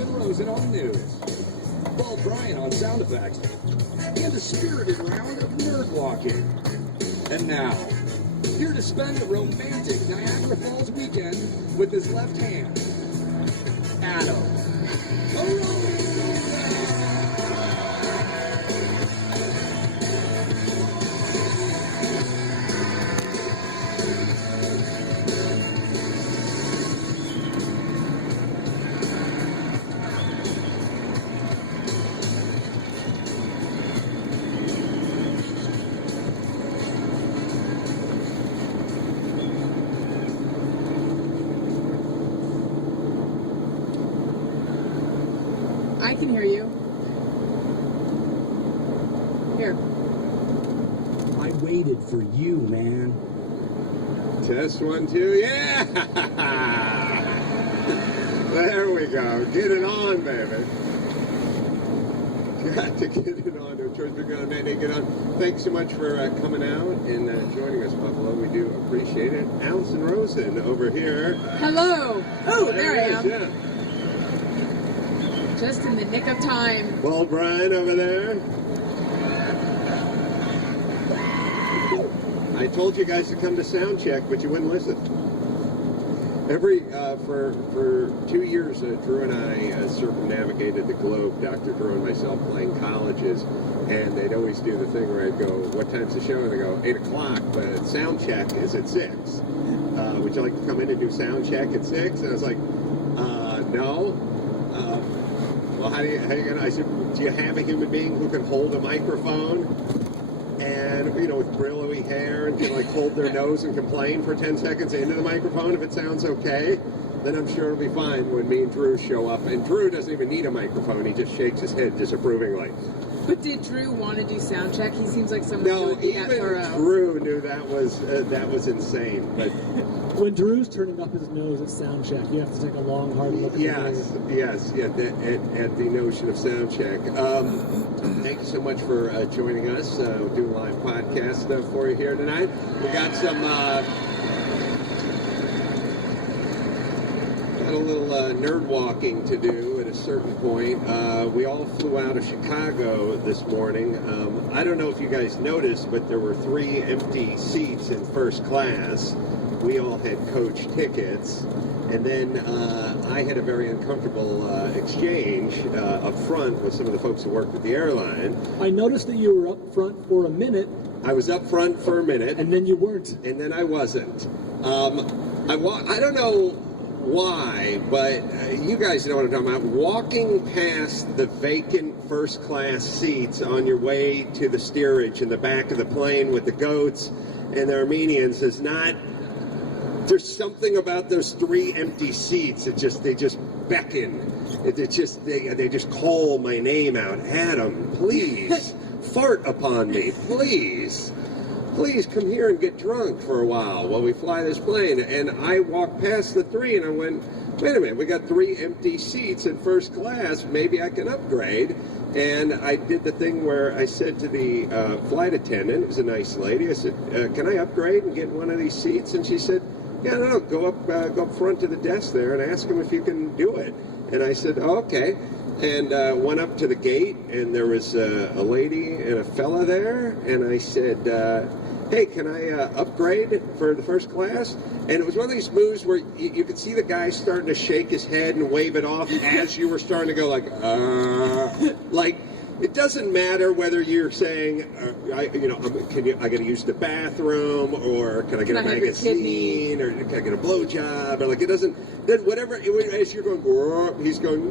and Rosen on news, Paul Bryan on sound effects, and a spirited round of nerd walking. And now, here to spend a romantic Niagara Falls weekend with his left hand, Adam. Carolla. I can hear you. Here. I waited for you, man. Test 1, 2, yeah! There we go. Get it on, baby. Got to get it on. No choice but go on, man. Get on. Thanks so much for coming out and joining us, Buffalo. We do appreciate it. Allison Rosen over here. Hello. Oh, there I am. Yeah. Just in the nick of time. Paul Bryan over there. I told you guys to come to sound check, but you wouldn't listen. For 2 years, Drew and I circumnavigated the globe, Dr. Drew and myself playing colleges, and they'd always do the thing where I'd go, what time's the show? And they go, 8 o'clock, but sound check is at 6. Would you like to come in and do sound check at 6? And I was like, no. Well, how you gonna? I said, do you have a human being who can hold a microphone and, with brillowy hair and can hold their nose and complain for 10 seconds into the microphone if it sounds okay? Then I'm sure it'll be fine when me and Drew show up. And Drew doesn't even need a microphone; he just shakes his head disapprovingly. But did Drew want to do sound check? He seems like someone who would be that thorough. No, even Drew knew that was insane. But when Drew's turning up his nose at sound check, you have to take a long, hard look at the at the notion of sound check. Thank you so much for joining us. We'll do a live podcast for you here tonight. We got some a little nerd walking to do at a certain point. We all flew out of Chicago this morning. I don't know if you guys noticed, but there were 3 empty seats in first class. We all had coach tickets, and then I had a very uncomfortable exchange up front with some of the folks who worked at the airline. I noticed that you were up front for a minute. I was up front for a minute. And then you weren't. And then I wasn't. I don't know why, but you guys know what I'm talking about. Walking past the vacant first class seats on your way to the steerage in the back of the plane with the goats and the Armenians is not... There's something about those 3 empty seats. They just beckon. They just call my name out. Adam, please fart upon me, please. Please come here and get drunk for a while we fly this plane. And I walked past the 3 and I went, wait a minute, we got 3 empty seats in first class. Maybe I can upgrade. And I did the thing where I said to the flight attendant, it was a nice lady, I said, can I upgrade and get one of these seats? And she said, yeah, no, go up front to the desk there and ask them if you can do it. And I said, oh, okay. And went up to the gate, and there was a lady and a fella there. And I said, hey, can I upgrade for the first class? And it was one of these moves where you could see the guy starting to shake his head and wave it off as you were starting to go like, it doesn't matter whether you're saying, I got to use the bathroom, or can I get a magazine, or can I get a blowjob, or it doesn't. Then whatever, as you're going, he's going,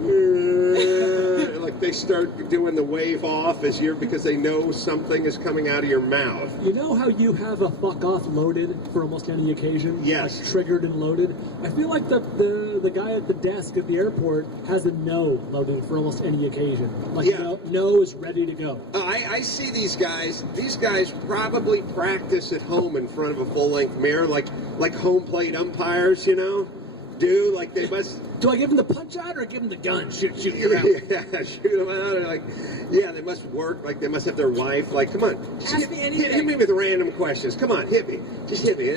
like they start doing the wave off because they know something is coming out of your mouth. You know how you have a fuck off loaded for almost any occasion? Yes. Like triggered and loaded? I feel like the guy at the desk at the airport has a no loaded for almost any occasion. No is ready to go. I see these guys. These guys probably practice at home in front of a full-length mirror, like home plate umpires, do. Like they must. Do I give him the punch out or give him the gun? Shoot you out. Yeah, shoot them out. Or like, yeah, they must work. Like, they must have their wife. Like, come on. Just Ask me anything. hit me with random questions. Come on, hit me. Just hit me. Do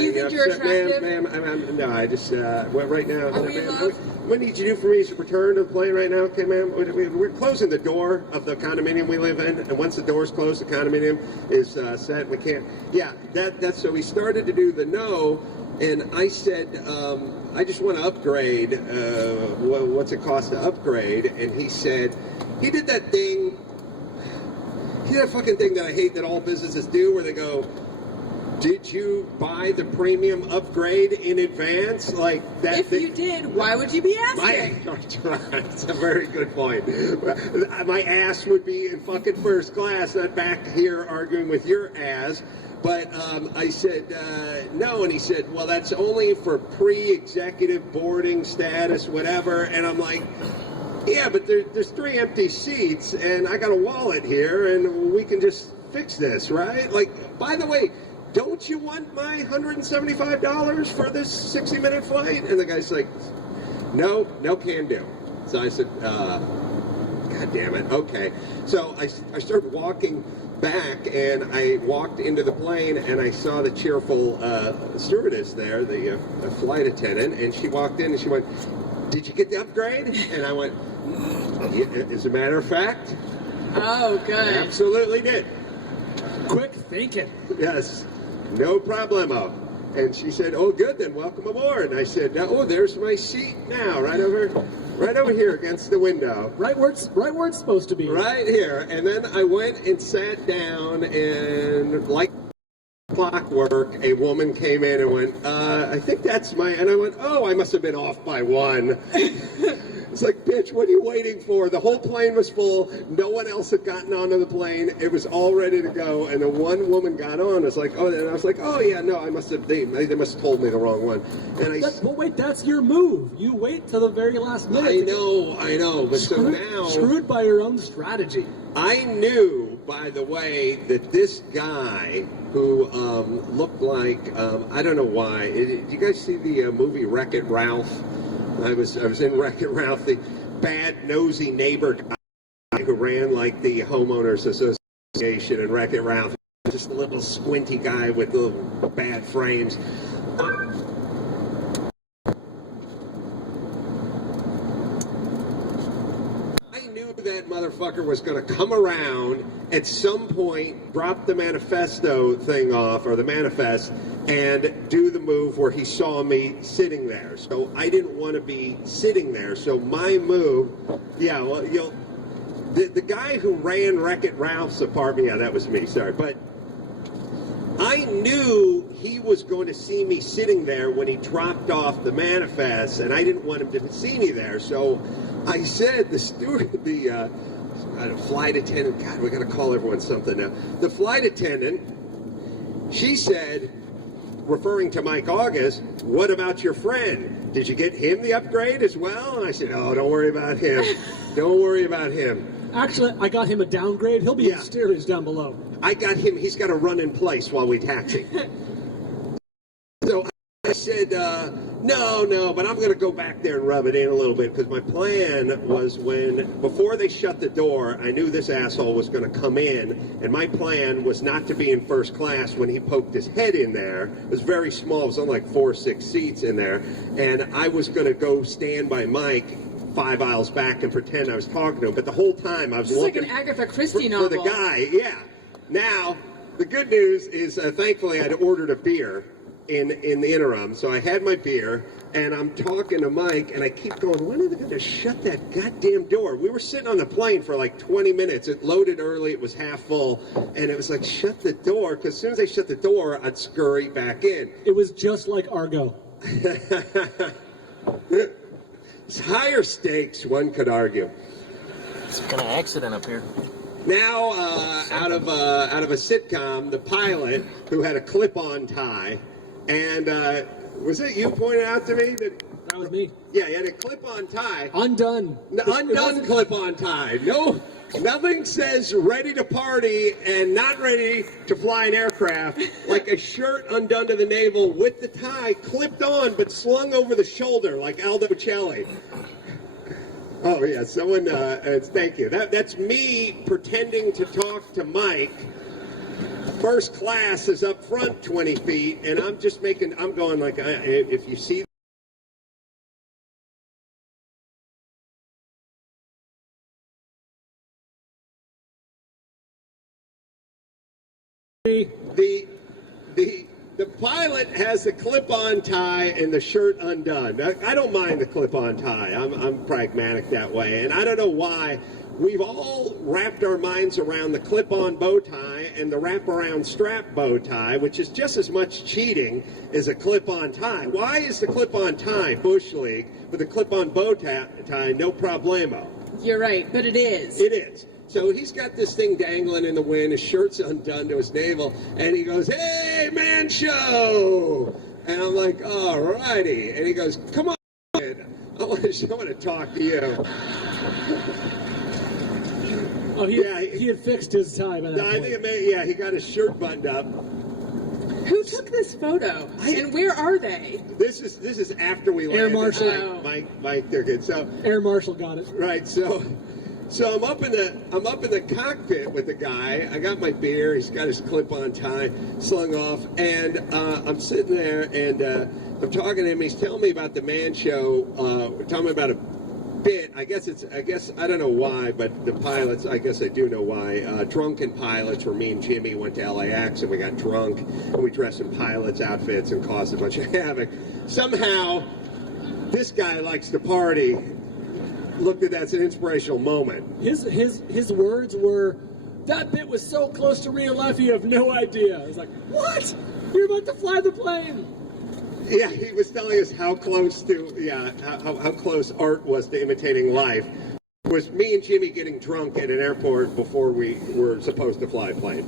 you think you're attractive? Ma'am, no, I just, well, right now. Are we in love? What need you to do for me is return to the plane right now, okay, ma'am? We're closing the door of the condominium we live in, and once the door's closed, the condominium is set. We can't. Yeah, that's so we started to do the no, and I said, I just want to upgrade. What's it cost to upgrade? And he said, he did that thing. He did that fucking thing that I hate that all businesses do, where they go, did you buy the premium upgrade in advance? Like that. If you did, why would you be asking? That's a very good point. My ass would be in fucking first class, not back here arguing with your ass. But I said, no, and he said, well, that's only for pre-executive boarding status, whatever. And I'm like, yeah, but there's 3 empty seats, and I got a wallet here, and we can just fix this, right? Like, by the way, don't you want my $175 for this 60-minute flight? And the guy's like, no can do. So I said, God damn it, okay. So I started walking back, and I walked into the plane, and I saw the cheerful stewardess there, the flight attendant, and she walked in, and she went, did you get the upgrade? And I went, as a matter of fact, Oh, good. I absolutely did. Quick thinking. Yes, no problemo. And she said, oh, good, then welcome aboard. And I said, oh, there's my seat now, right over here against the window. Right where it's supposed to be. Right here. And then I went and sat down, and like clockwork, a woman came in and went, I think that's my, and I went, oh, I must have been off by 1. It's like, bitch, what are you waiting for? The whole plane was full. No one else had gotten onto the plane. It was all ready to go. And then one woman got on. It's like, oh, and I was like, oh, yeah, no, they must have told me the wrong one. And But wait, that's your move. You wait till the very last minute. I know. But so now. Screwed by your own strategy. I knew, by the way, that this guy who looked like, I don't know why. Did you guys see the movie Wreck-It Ralph? I was in Wreck-It Ralph, the bad, nosy neighbor guy who ran like the homeowners association in Wreck-It Ralph. Just a little squinty guy with little bad frames. I knew that motherfucker was going to come around at some point, drop the manifesto thing off, or the manifest, and do the move where he saw me sitting there. So I didn't want to be sitting there. So my move, yeah, well, the guy who ran Wreck-It Ralph's apartment, yeah, that was me, sorry. But I knew he was going to see me sitting there when he dropped off the manifest, and I didn't want him to see me there. So I said, the flight attendant, God, we got to call everyone something now. The flight attendant, she said, referring to Mike August, what about your friend? Did you get him the upgrade as well? And I said, oh, don't worry about him. Don't worry about him. Actually, I got him a downgrade. He'll be in steerage down below. I got him. He's got to run in place while we taxi. So I said, no, but I'm going to go back there and rub it in a little bit, because my plan was before they shut the door, I knew this asshole was going to come in, and my plan was not to be in first class when he poked his head in there. It was very small. It was on like 4 or 6 seats in there, and I was going to go stand by Mike 5 aisles back and pretend I was talking to him, but the whole time I was looking like an Agatha Christie novel. For the guy, yeah. Now, the good news is, thankfully, I'd ordered a beer in the interim, so I had my beer, and I'm talking to Mike, and I keep going, when are they going to shut that goddamn door? We were sitting on the plane for like 20 minutes. It loaded early. It was half full, and it was like, shut the door, because as soon as they shut the door, I'd scurry back in. It was just like Argo. It's higher stakes, one could argue. Some kind of accident up here. Now, out of a sitcom, the pilot, who had a clip-on tie, and was it you pointed out to me that? That was me. Yeah, he had a clip-on tie. Undone. Undone clip-on tie. No Nothing says ready to party and not ready to fly an aircraft like a shirt undone to the navel with the tie clipped on but slung over the shoulder like Aldo Celli. Oh, yeah, someone, thank you. That's me pretending to talk to Mike. First class is up front 20 feet, and I'm going like, if you see the pilot has the clip-on tie and the shirt undone. I don't mind the clip-on tie. I'm pragmatic that way, and I don't know why we've all wrapped our minds around the clip-on bow tie and the wrap-around strap bow tie, which is just as much cheating as a clip-on tie. Why is the clip-on tie Bush League, but the clip-on bow tie no problemo? You're right, but it is. It is. So he's got this thing dangling in the wind, his shirt's undone to his navel, and he goes, "Hey, man show!" And I'm like, "All righty." And he goes, "Come on, I want to talk to you." Oh, he had fixed his tie by that point. I think he got his shirt buttoned up. Who took this photo? And where are they? This is after we landed. Air Marshal. Mike, they're good. So Air Marshal got it. right, so I'm up in the cockpit with the guy. I got my beer. He's got his clip-on tie slung off, and I'm sitting there and I'm talking to him. He's telling me about the Man Show. We're talking about a bit. I guess I don't know why, but the pilots, I guess I do know why. Drunken pilots, where me and Jimmy went to LAX and we got drunk and we dressed in pilots' outfits and caused a bunch of havoc. Somehow, this guy likes to party. Looked at that as an inspirational moment. His words were, "That bit was so close to real life, you have no idea." I was like, "What? You're about to fly the plane." Yeah, he was telling us how close how close art was to imitating life. It was me and Jimmy getting drunk at an airport before we were supposed to fly a plane.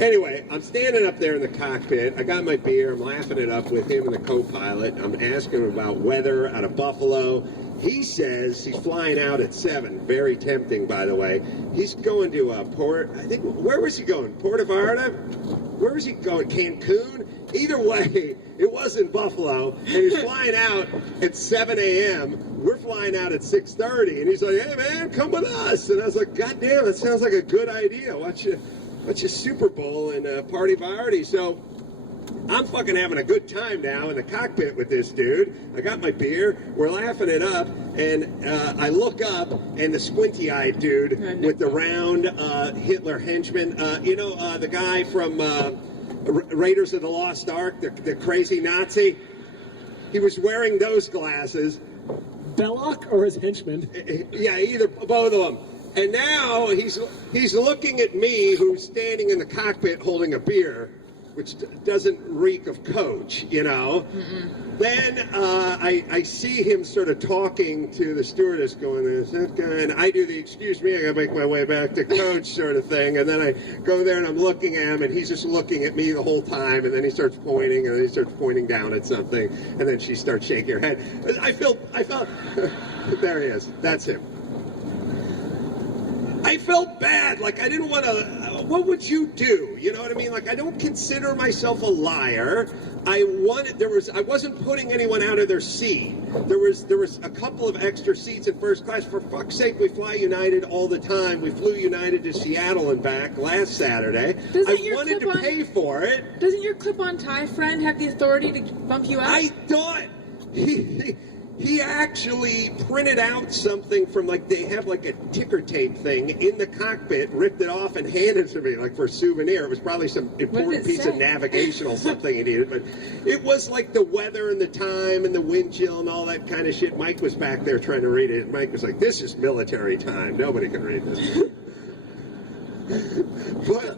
Anyway, I'm standing up there in the cockpit. I got my beer. I'm laughing it up with him and the co-pilot. I'm asking him about weather out of Buffalo. He says he's flying out at 7. Very tempting, by the way. He's going to Port. I think, where was he going? Puerto Vallarta? Where was he going? Cancun? Either way, it wasn't Buffalo. And he's flying out at 7 a.m. We're flying out at 6:30. And he's like, "Hey, man, come with us." And I was like, "God damn, that sounds like a good idea. Watch a Super Bowl and party party." So I'm fucking having a good time now in the cockpit with this dude. I got my beer. We're laughing it up. And I look up, and the squinty-eyed dude with the round Hitler henchman, the guy from Raiders of the Lost Ark, the crazy Nazi, he was wearing those glasses. Belloc or his henchman? Yeah, both of them. And now he's looking at me, who's standing in the cockpit holding a beer, which doesn't reek of coach, you know. Mm-mm. Then I see him sort of talking to the stewardess, going, "There's that guy," and I do the "excuse me, I gotta make my way back to coach" sort of thing. And then I go there and I'm looking at him, and he's just looking at me the whole time. And then he starts pointing, and then he starts pointing down at something, and then she starts shaking her head. I felt there he is. That's him. I felt bad, like I didn't want to, what would you do? You know what I mean? Like, I don't consider myself a liar. I wasn't putting anyone out of their seat. There was a couple of extra seats in first class. For fuck's sake, we fly United all the time. We flew United to Seattle and back last Saturday. I wanted to pay for it. Doesn't your clip-on tie friend have the authority to bump you out? I thought he actually printed out something from, like, they have like a ticker tape thing in the cockpit, ripped it off and handed it to me, like, for a souvenir. It was probably some important piece of navigational something he needed, but it was like the weather and the time and the wind chill and all that kind of shit. Mike was back there trying to read it. Mike was like, "This is military time. Nobody can read this." But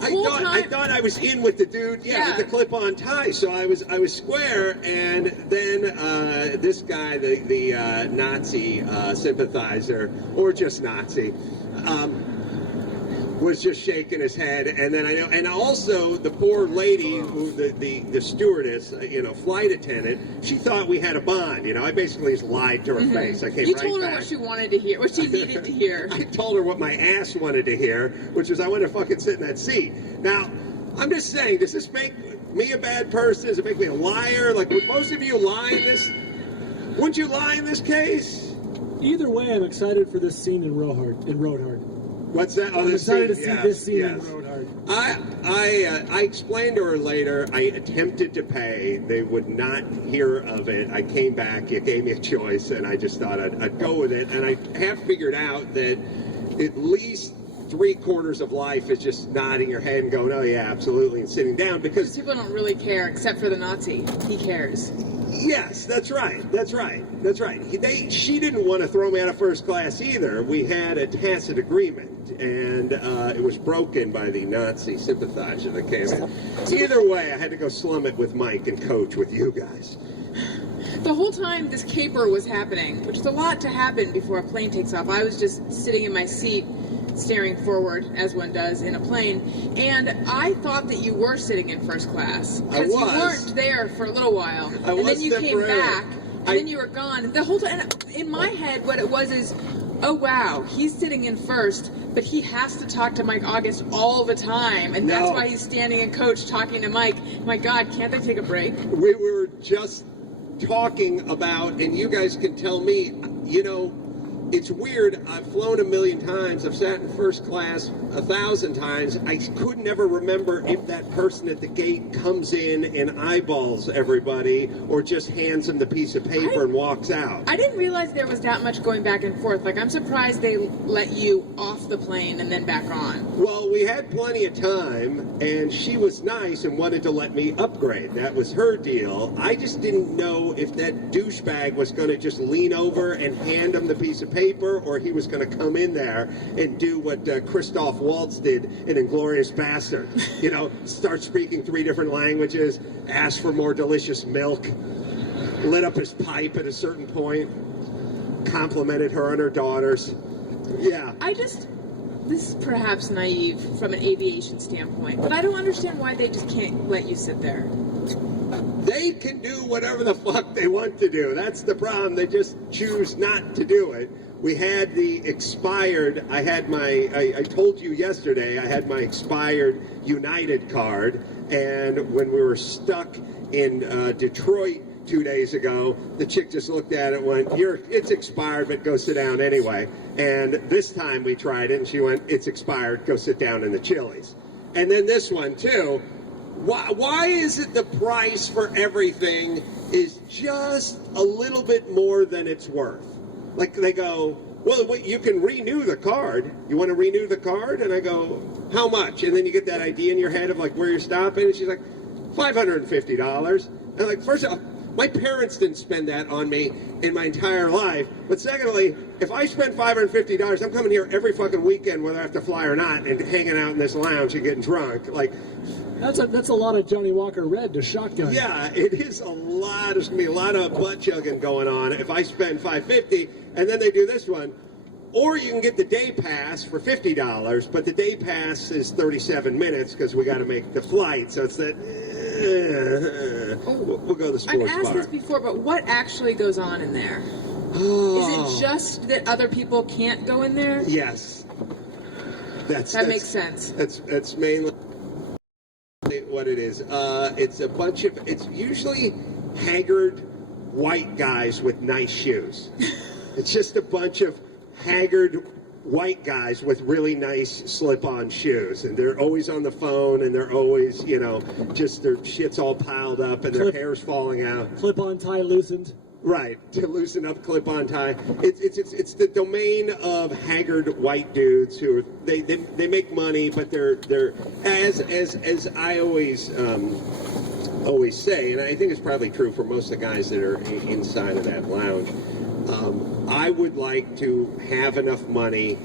I thought I was in with the dude, with the clip-on tie, so I was square, and then this guy, the Nazi sympathizer, or just Nazi, was just shaking his head, and then I know, and also the poor lady, who the stewardess, flight attendant, she thought we had a bond. I basically just lied to her face. I came You right told her back. what she wanted to hear, what she needed to hear. I told her what my ass wanted to hear, which is I want to fucking sit in that seat. Now, I'm just saying, does this make me a bad person? Does it make me a liar? Like, would most of you lie in this? Wouldn't you lie in this case? Either way, I'm excited for this scene in Road Hard. What's that? Oh, I'm this excited scene. to see Yes, this scene yes. in Road Hard. I explained to her later, I attempted to pay. They would not hear of it. I came back, you gave me a choice, and I just thought I'd go with it. And I have figured out that at least 3/4 of life is just nodding your head and going, oh yeah, absolutely, and sitting down, because People don't really care, except for the Nazi. He cares. yes, that's right. She didn't want to throw me out of first class either. We had a tacit agreement, and it was broken by the Nazi sympathizer that came in. Either way, I had to go slum it with Mike and coach with you guys. The whole time this caper was happening, which is a lot to happen before a plane takes off, I was just sitting in my seat, staring forward, as one does in a plane, and I thought that you were sitting in first class. Because you weren't there for a little while. And then you came back, and then you were gone. The whole time, in my head, what it was is, oh wow, he's sitting in first, but he has to talk to Mike August all the time, and that's why he's standing in coach talking to Mike. My God, can't they take a break? We were just talking about, and you guys can tell me, it's weird. I've flown 1,000,000 times. I've sat in first class 1,000 times. I could never remember if that person at the gate comes in and eyeballs everybody or just hands them the piece of paper and walks out. I didn't realize there was that much going back and forth. Like, I'm surprised they let you off the plane and then back on. Well, we had plenty of time, and she was nice and wanted to let me upgrade. That was her deal. I just didn't know if that douchebag was going to just lean over and hand him the piece of paper, or he was going to come in there and do what Christoph Waltz did in Inglourious Bastard. Start speaking 3 different languages, ask for more delicious milk, lit up his pipe at a certain point, complimented her and her daughters. Yeah. This is perhaps naive from an aviation standpoint, but I don't understand why they just can't let you sit there. They can do whatever the fuck they want to do. That's the problem. They just choose not to do it. We had the expired, I told you yesterday, I had my expired United card, and when we were stuck in Detroit 2 days ago, the chick just looked at it and went, it's expired, but go sit down anyway. And this time we tried it, and she went, it's expired, go sit down in the Chili's. And then this one, too. Why is it the price for everything is just a little bit more than it's worth? Like, they go, well, you can renew the card. You want to renew the card? And I go, how much? And then you get that idea in your head of, like, where you're stopping. And she's like, $550. And, like, first of all, my parents didn't spend that on me in my entire life. But secondly, if I spend $550, I'm coming here every fucking weekend, whether I have to fly or not, and hanging out in this lounge and getting drunk. Like, that's a lot of Johnny Walker Red to shotgun. yeah, it is a lot. There's gonna be a lot of butt chugging going on if I spend $550, and then they do this one. Or you can get the day pass for $50, but the day pass is 37 minutes because we got to make the flight. So it's that. We'll go to the sports bar. I've asked this before, but what actually goes on in there? Oh. Is it just that other people can't go in there? Yes. That makes sense. That's mainly what it is. It's usually haggard white guys with nice shoes. It's just a bunch of haggard white guys with really nice slip-on shoes, and they're always on the phone, and they're always, just their shit's all piled up, and their hair's falling out. Clip-on tie loosened. Right, to loosen up clip-on tie. It's the domain of haggard white dudes who they make money, but they're as I always say, and I think it's probably true for most of the guys that are inside of that lounge. I would like to have enough money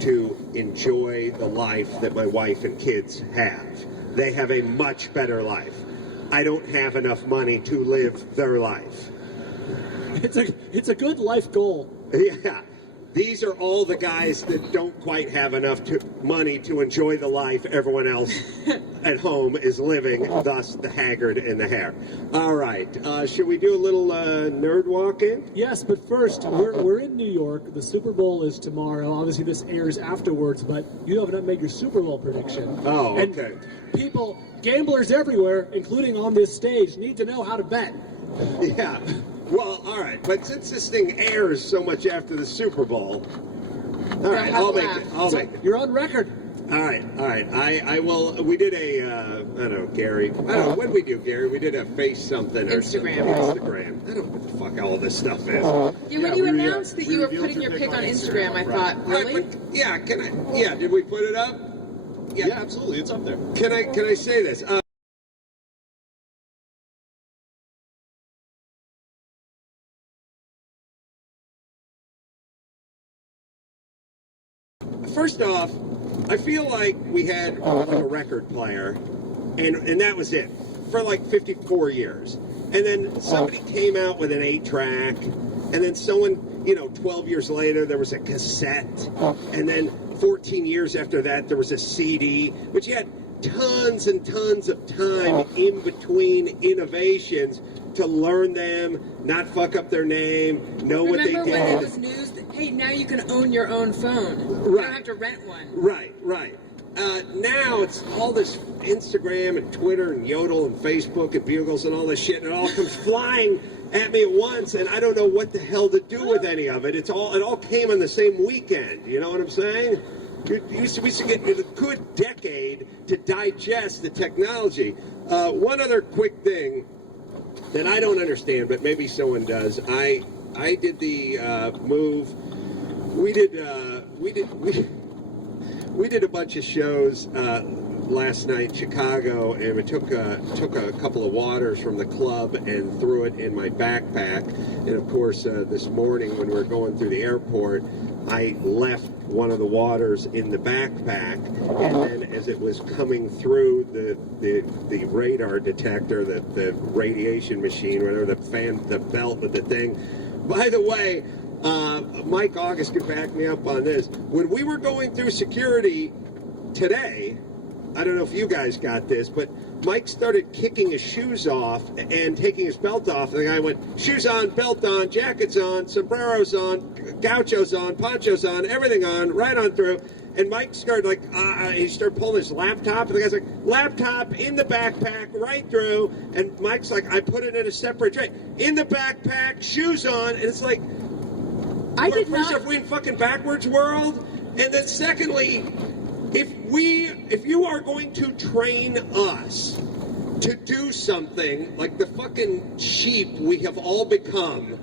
to enjoy the life that my wife and kids have. They have a much better life. I don't have enough money to live their life. It's a good life goal. Yeah. these are all the guys that don't quite have enough money to enjoy the life everyone else at home is living, thus the haggard and the hair. All right, should we do a little nerd walk-in? Yes, but first, we're in New York. The Super Bowl is tomorrow. Obviously, this airs afterwards, but you have not made your Super Bowl prediction. Oh, and okay. People, gamblers everywhere, including on this stage, need to know how to bet. Yeah. Well, all right, but since this thing airs so much after the Super Bowl, all right, I'll make it. I'll make it. You're on record. All right. I will. We did a, I don't know, Gary. I don't know, what did we do, Gary? We did a face something or Instagram. something. Instagram. I don't know what the fuck all this stuff is. Yeah, when you announced that you were putting your pick on Instagram, I thought, really? Right, but, yeah, did we put it up? Yeah, absolutely. It's up there. Can I say this? First off, I feel like we had like a record player, and that was it for like 54 years. And then somebody came out with an 8-track, and then someone, 12 years later, there was a cassette, and then 14 years after that, there was a CD, but you had tons and tons of time in between innovations to learn them, not fuck up their name, know what they did. Remember when it was news that, hey, now you can own your own phone. You Right. don't have to rent one. Right. Now it's all this Instagram and Twitter and Yodel and Facebook and Bugles and all this shit, and it all comes flying at me at once, and I don't know what the hell to do with any of it. It all came on the same weekend. You know what I'm saying? We used to get a good decade to digest the technology. One other quick thing that I don't understand, but maybe someone does. I did the move. We did a bunch of shows last night in Chicago, and we took a couple of waters from the club and threw it in my backpack. And of course, this morning when we were going through the airport, I left one of the waters in the backpack, and then as it was coming through the radar detector, the radiation machine, whatever, the belt of the thing. By the way, Mike August could back me up on this. When we were going through security today, I don't know if you guys got this, but Mike started kicking his shoes off and taking his belt off. And the guy went, shoes on, belt on, jackets on, sombreros on, gauchos on, ponchos on, everything on, right on through. And Mike started he started pulling his laptop, and the guy's like, laptop in the backpack, right through. And Mike's like, I put it in a separate tray. In the backpack, shoes on, and it's like, first off, we in fucking backwards world, and then secondly, if you are going to train us to do something like the fucking sheep we have all become,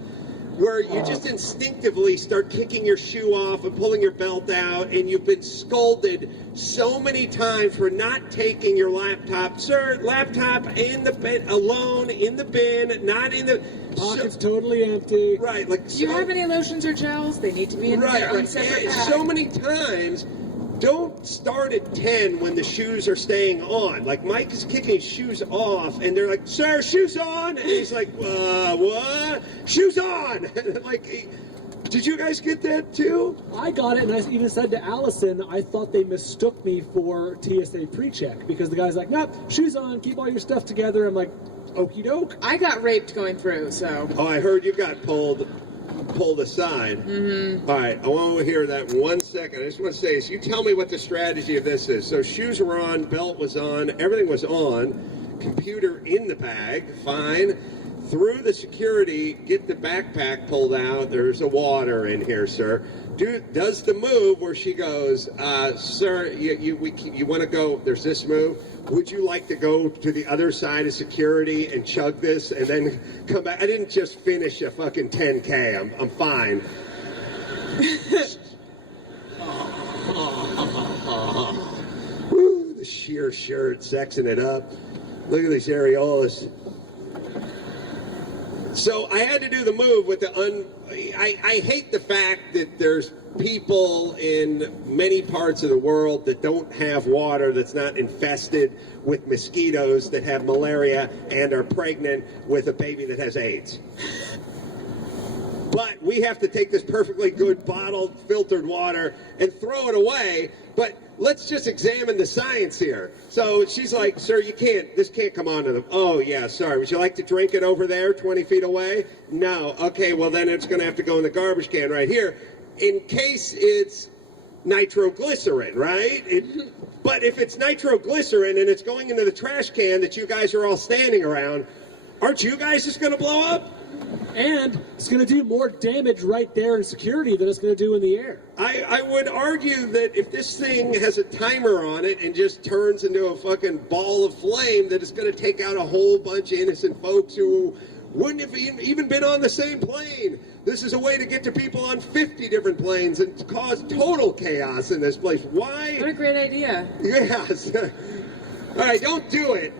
where you just instinctively start kicking your shoe off and pulling your belt out, and you've been scolded so many times for not taking your laptop. Sir, laptop in the bin, alone in the bin, not in the... Pocket's totally empty. Right, Do you have any lotions or gels? They need to be in their own separate bag. So many times, don't start at 10 when the shoes are staying on. Like, Mike is kicking his shoes off, and they're like, sir, shoes on! And he's like, what? Shoes on! Like, did you guys get that too? I got it, and I even said to Allison, I thought they mistook me for TSA pre-check, because the guy's like, nope, shoes on, keep all your stuff together. I'm like, okie doke. I got raped going through, so. Oh, I heard you got pulled aside. Mm-hmm. All right, I want to hear that 1 second. I just want to say this. You tell me what the strategy of this is. So shoes were on, belt was on, everything was on, computer in the bag, fine. Through the security, get the backpack pulled out. There's a water in here, sir. Does the move where she goes, sir, you want to go, there's this move. Would you like to go to the other side of security and chug this and then come back? I didn't just finish a fucking 10K. I'm fine. Woo, the sheer shirt, sexing it up. Look at these areolas. So I had to do the move with I hate the fact that there's people in many parts of the world that don't have water that's not infested with mosquitoes that have malaria and are pregnant with a baby that has AIDS. but we have to take this perfectly good bottled filtered water and throw it away. But let's just examine the science here. So she's like, sir, this can't come onto the, oh yeah, sorry. Would you like to drink it over there 20 feet away? No. Okay, well then it's going to have to go in the garbage can right here in case it's nitroglycerin, right? But if it's nitroglycerin and it's going into the trash can that you guys are all standing around, aren't you guys just going to blow up? And it's going to do more damage right there in security than it's going to do in the air. I would argue that if this thing has a timer on it and just turns into a fucking ball of flame, that it's going to take out a whole bunch of innocent folks who wouldn't have even been on the same plane. This is a way to get to people on 50 different planes and cause total chaos in this place. Why? What a great idea. Yes. All right, don't do it.